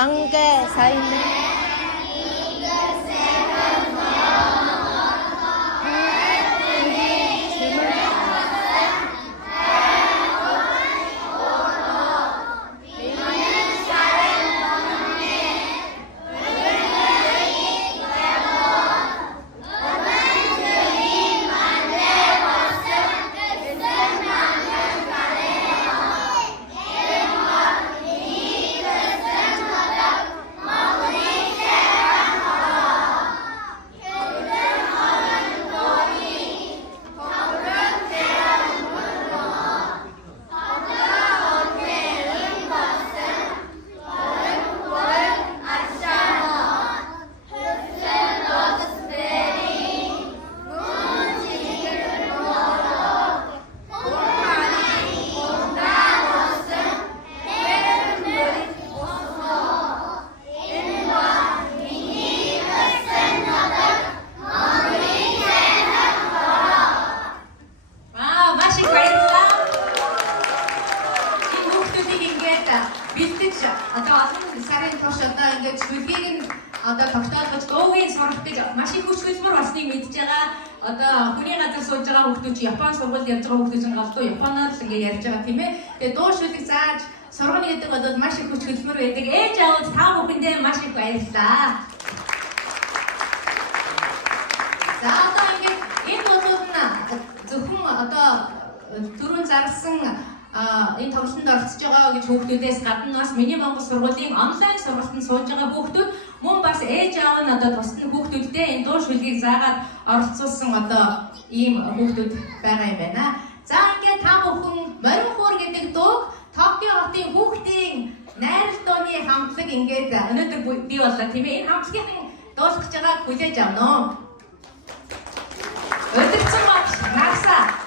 안개 사이는 Япон сургууль явж байгаа хүмүүс галдуу Японоор л ингээ ярьж байгаа тийм ээ. Тэгээ дуу шүлэг зааж сурганы гэдэг бодоод маш их хүч хөдөлмөр байдаг. Ээж аав та бүхэндээ маш их баярлалаа. За одоо ингээ энэ дуудууд нь зөвхөн одоо дөрөв зарласан энэ тоглолтод оролцож байгаа гэж хүүхдүүдээс гадна бас миний Монгол сургуулийн онлайн сургалтанд сууж байгаа хүүхдүүд мөн бас ээж аав нь одоо тусна хүүхдүүдтэй энэ дуу шүлгийг заагаад оролцуулсан одоо ийм хүүхдүүд байгаа юм байна. За ингээд та бүхэн Морин хуур гэдэг дууг Токио хотын хүүхдийн найрал дууны хамтлаг ингээд өнөөдөр бий боллоо тийм ээ. Энэ хамтлагийн дуулах гэж байгааг хүлээж авна уу? Өдөрцөн багш Нарсаа.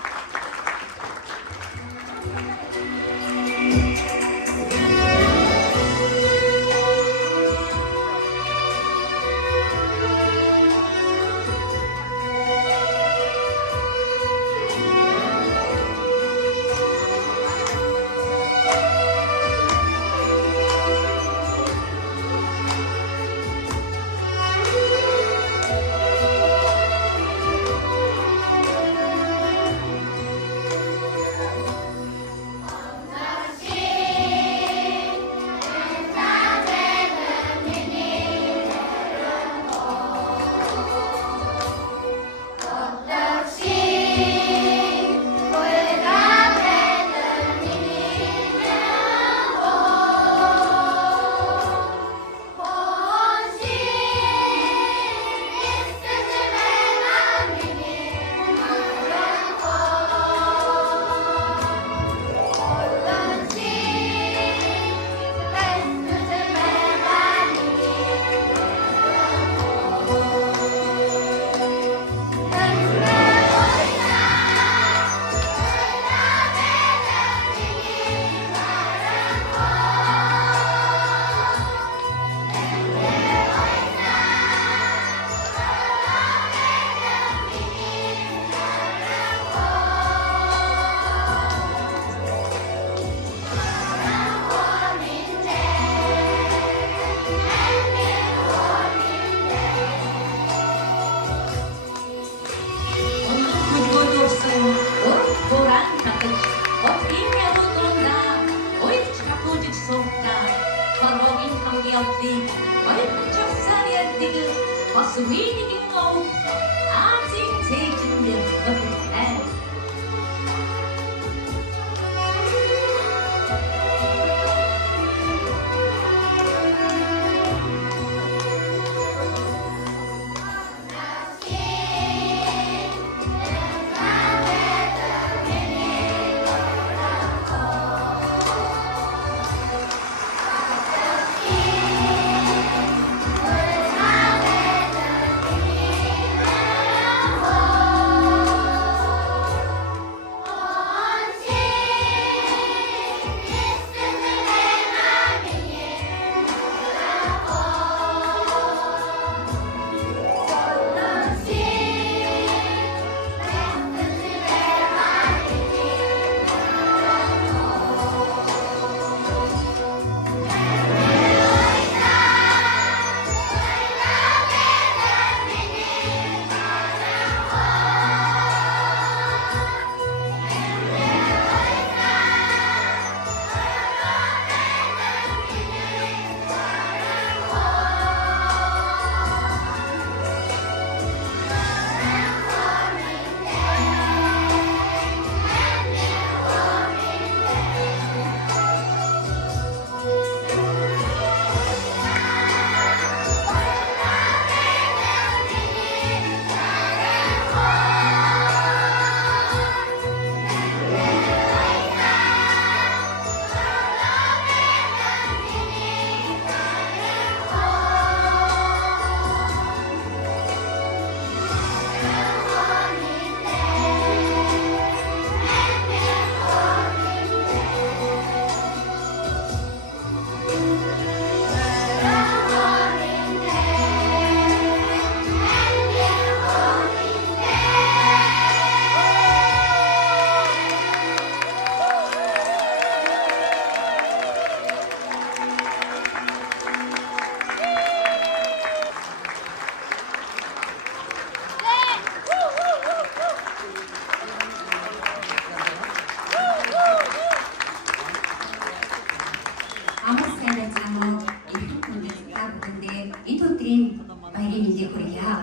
өнөөдрийн баярын мэндийг хүргье.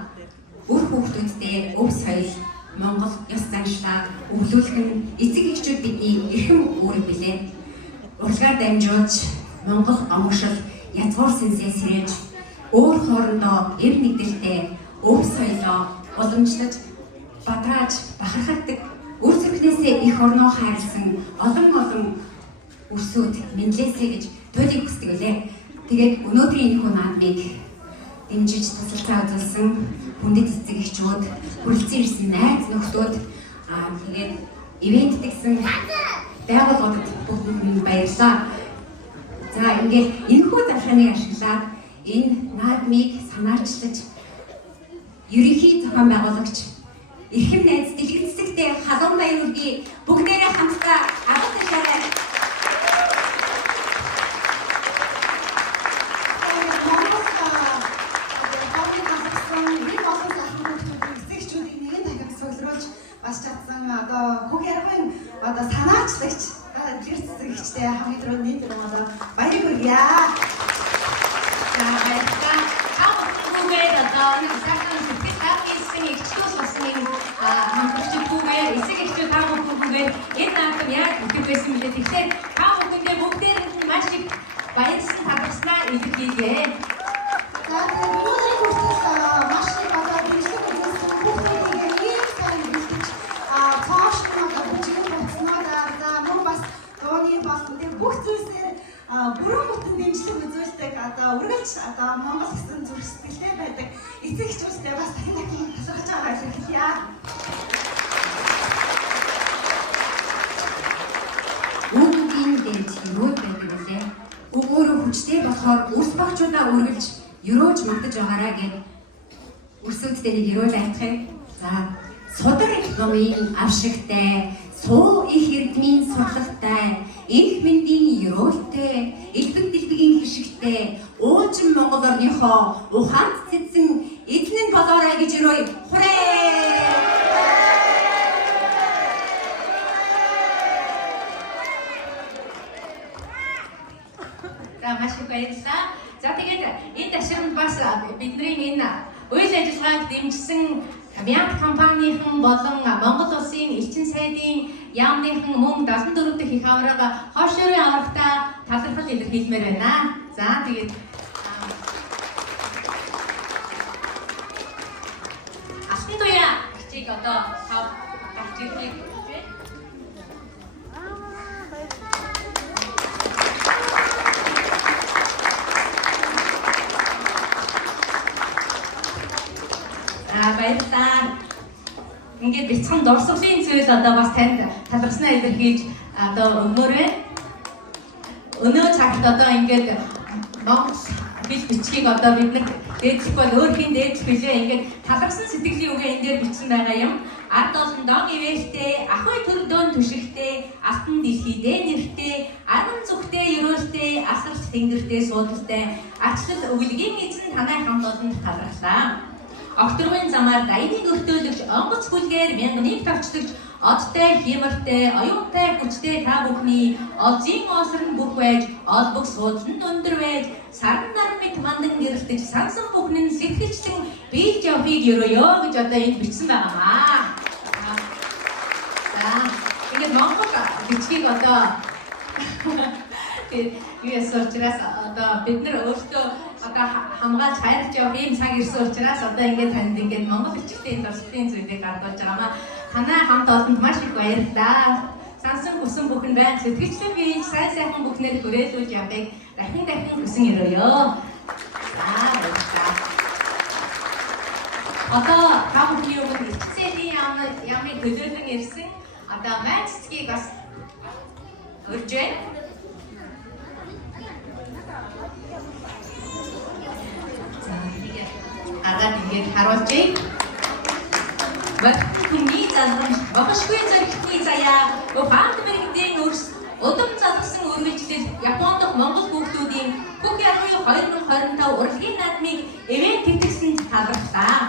Бүх хүүхдүүдтэй өв соёл, Монгол ёс заншлаа өглөөлөх нь эцэг эхчүүд бидний эрхэм үүрэг билээ. Урлагаар дамжуулж Монгол омгшил язгуур сүнсээ сэрэж өөр хоорондоо эв нэгдэлтэй өв соёлоо уламжлаж бадрааж бахархдаг үр зүрхнээсээ их орноо хайрлсан олон өрсүүд мэдлээсэй гэж туйлыг хүсдэг үлээ. Тэгээд өнөөдрийн энэхүү наадмыг дэмжиж тусалцаа үзүүлсэн хүндэт эцэг эхчүүд, хүрэлцэн ирсэн найз нөхдүүд, тэгээд ивент гэсэн байгууллагууд бүгдэнд баярлалаа. За ингээд энэхүү дарханыг ашиглаад энэ наадмыг санаачлаж ерөнхий зохион байгуулагч эрхэм найз дэлгэцэгтэй Халуун баяр үргийн бүгдээрээ хамтдаа агуулж шаарай. Бүх яргын санаачлагч гэрцэгчтэй хамгийн түрүү нийт баяр хүргье. За баярлалаа. Бүгдээр нэг цагаан сэтгэл хангалтын ихчлүүс басны хамтлагчдгүйгээр эсэг эхчүүд та бүхэндээ энэ наадам яг итгэж байсан билээ. Тэгэхээр та бүхэндээ бүгдээр маш их баярлсан талархснаа илэрхийлье. За өнөөдрийн хүртэл маш их бэлтгэл өгсөн бүхнийг ийм сайн бэлтгэж бүх зүйлсээр бүрэн бүтэн дэмжлэг үзүүлдэг үргэлж Монгол гэсэн зүрх сэтгэлтэй байдаг эцэг эхчүүдтэй бас дахин талархаж байгаа илэрхийлье. Үүгийн дэмж юуд байдаг лээ. Өөрөө хүчтэй болохоор үрс багчуудаа үргэлж юрууж магтаж байгаараа гэж үрсүүдтэй нэг юуд айтхыг. За судар их номын авшигтай, суу их эрдмийн сурлагтай, их мэндийн юруултай, элбэг дэлбэгийн хишигтэй, уучин Монгол орныхоо ухаанд цэцэн эзэн нь болоорой гэж өрөөе. Хүрээ! За маш их баярлалаа. За тэгээд энэ ташаанд бас бидний энэ үйл ажиллагааг дэмжсэн Мянт компанийн болон Монгол Улсын элчин сайдын яамныхан мөн 74 дахь их аварга хошорын аврагтаа талархал илэрхийлмээр байна. За тэгээд алтан туяа хичээг одоо тав гарч ирэхийг хүсвэ. Баярлалаа. Ингээд бяцхан дурсгалын зүйл одоо бас танд талархснаа илэрхийлж одоо өгмөрөө. Өнөө цагт одоо ингээд Монгол хэл бичгийг одоо бид нэг дээдлэх бол өөр хин дээдлэх билээ. Ингээд талархсан сэтгэлийн үгээ энэ дээр бичсэн байгаа юм. Ард олон дог ивэртэй, ахуй төрдөн түшигтэй, алтан дэлхийдээ нэртэй, арган зүгтэй, ерөөлтэй, асарч тэнгэртэй, суудалтай, ачлал өглөгийн эзэн танай хамт олонд талархлаа. Окторын замаар дайныг өртөөлөгч, онгоц хүлгээр мянганы тавчлагч, одтой, хямартай, оюунтай, хүчтэй та бүхний олзын оосрон бүх байж, олбог суудланд өндөр байж, саран нармит мандан гэрэлтэж, сансан бүхнэн сэтгэлчлэн биелж явахыг ерөөё гэж одоо энд бичсэн байгаамаа. За, ингээд Монгол бичгийг одоо юуяс учраас одоо бид нар өөртөө одоо хамгаалж хайрлаж явах ийм цаг ирсэн учраас одоо ингээд танд ингээд Монгол бичгийн дурсгалын зүйлийг гардуулж байгаамаа. Танай хамт олонд маш их баярлалаа. Сансан хүсэн бүхэн байна. Сэтгэлчлэн биеийг сайхан бүхнээр хүрээлүүлж явахыг дахин хүсэн өрөөё. За баярлалаа. Одоо та бүхний өмнө эцсийн яамыг төлөөлөн ирсэн одоо маань цэцгийг бас өрж байна. Агаад ингээд харуулъя. Батхүний залгамж, богошгүй зэрэгтний заяа, ухаанд мэрэгдийн өрс, удам залгсан үргэлжлэл Японд дахь Монгол хүүхдүүдийн Бүх яруу 2025 урлагийн наадмыг ивент тэтгэсэнд талархлаа.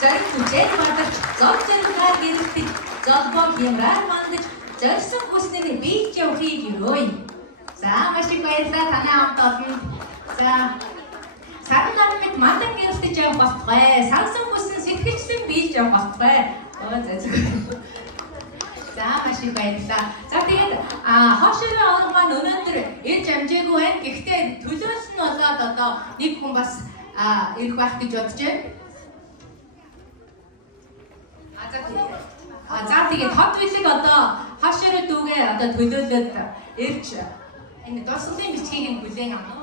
Зориг хүчээр бадарч, зов зэрэгээр гэрэлтэж, золбоо хямраар мандаж, зорьсон хүснээр биеж явахыг өрөөе. За маш их баярлалаа танай хамт олонд. За саран наадмын мандан гэрэлтэж явах болтугай. Сансан хүссэн сэтгэлчлэн биелж явах болтугай. За маш их баярлалаа. За тэгээд хошироо орон маань өнөөдөр энэ амжаагүй байна. Гэхдээ төлөөс нь болоод одоо нэг хүн бас ирэх байх гэж бодож байна. За тэгээд хот билег одоо хошироо дүүгээ одоо төлөөлөд ирж энэ дурсгалын бичгийг нь бүлээн авах.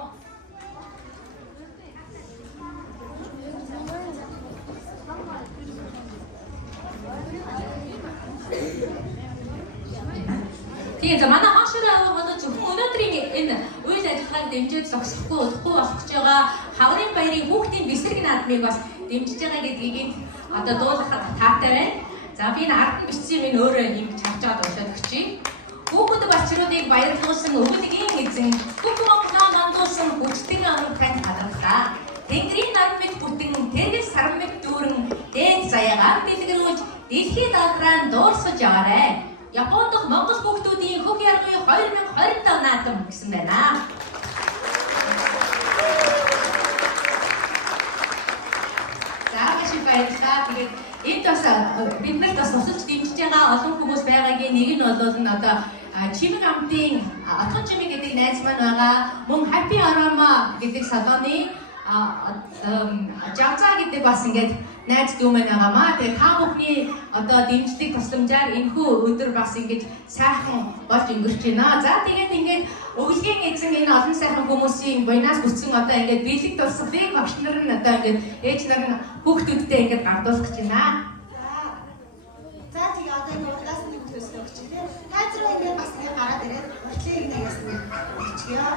Тэгээд манай хошироо одоо зөвхөн өнөөдрийн энэ үйл ажиллагааг дэмжиж зогсохгүй удахгүй болох гэж байгаа хаврын баярын хүүхдийн бэлсэг наадмыг бас дэмжиж байгаа гэдгийг одоо дуулахад таатай байна. За би энэ ард нь бичсэн минь өөрөө юм чавж байгаа уншаад өгчий. Хүүхэд бачруудыг баярлуулсан өвгөлийн эзэн бүх монголоо гандуулсан хүчтэй амраг тань хадралаа. Тэнгэрийн нармыг бүтэн тэргээс сармыг дүүрэн дээд заяагаар дэлгэрүүлж дэлхийд дадраа дуурсаж яваарэ. Японд дох монгол хүүхдүүдийн хөх яргын 2025 наадам гэсэн байна. За маш их баярлалаа. Тэгээд энд бас биднэрт бас тусалж дэмжиж байгаа олон хүмүүс байгаагийн нэг нь бол одоо чимэг амтын отгон чимэг гэдэг найз маань байгаа. Мөн Happy Aroma гэдэг салооны Жавзаа гэдэг бас ингээд найз дүү маань байгаамаа. Тэгээ та бүхний одоо дэмжлэг тусламжаар энэхүү өдөр бас ингэж сайхан болж өнгөрч байна. За тэгээд ингээд өвлгийн эзэн энэ олон сайхан хүмүүсийн буйнаас бүтсэн одоо ингээд биелэг дурсгалыг багш нар нь одоо ингээд ээж нар нь хүүхдүүдтэй ингээд гардуулах гэж байна. За тэгээ одоо энэ урдаас нэг төсөл өгч тийм. Тайзруу ингээд бас нэг гараад ирээд уртлыг нэгээс нэг өгчгөө.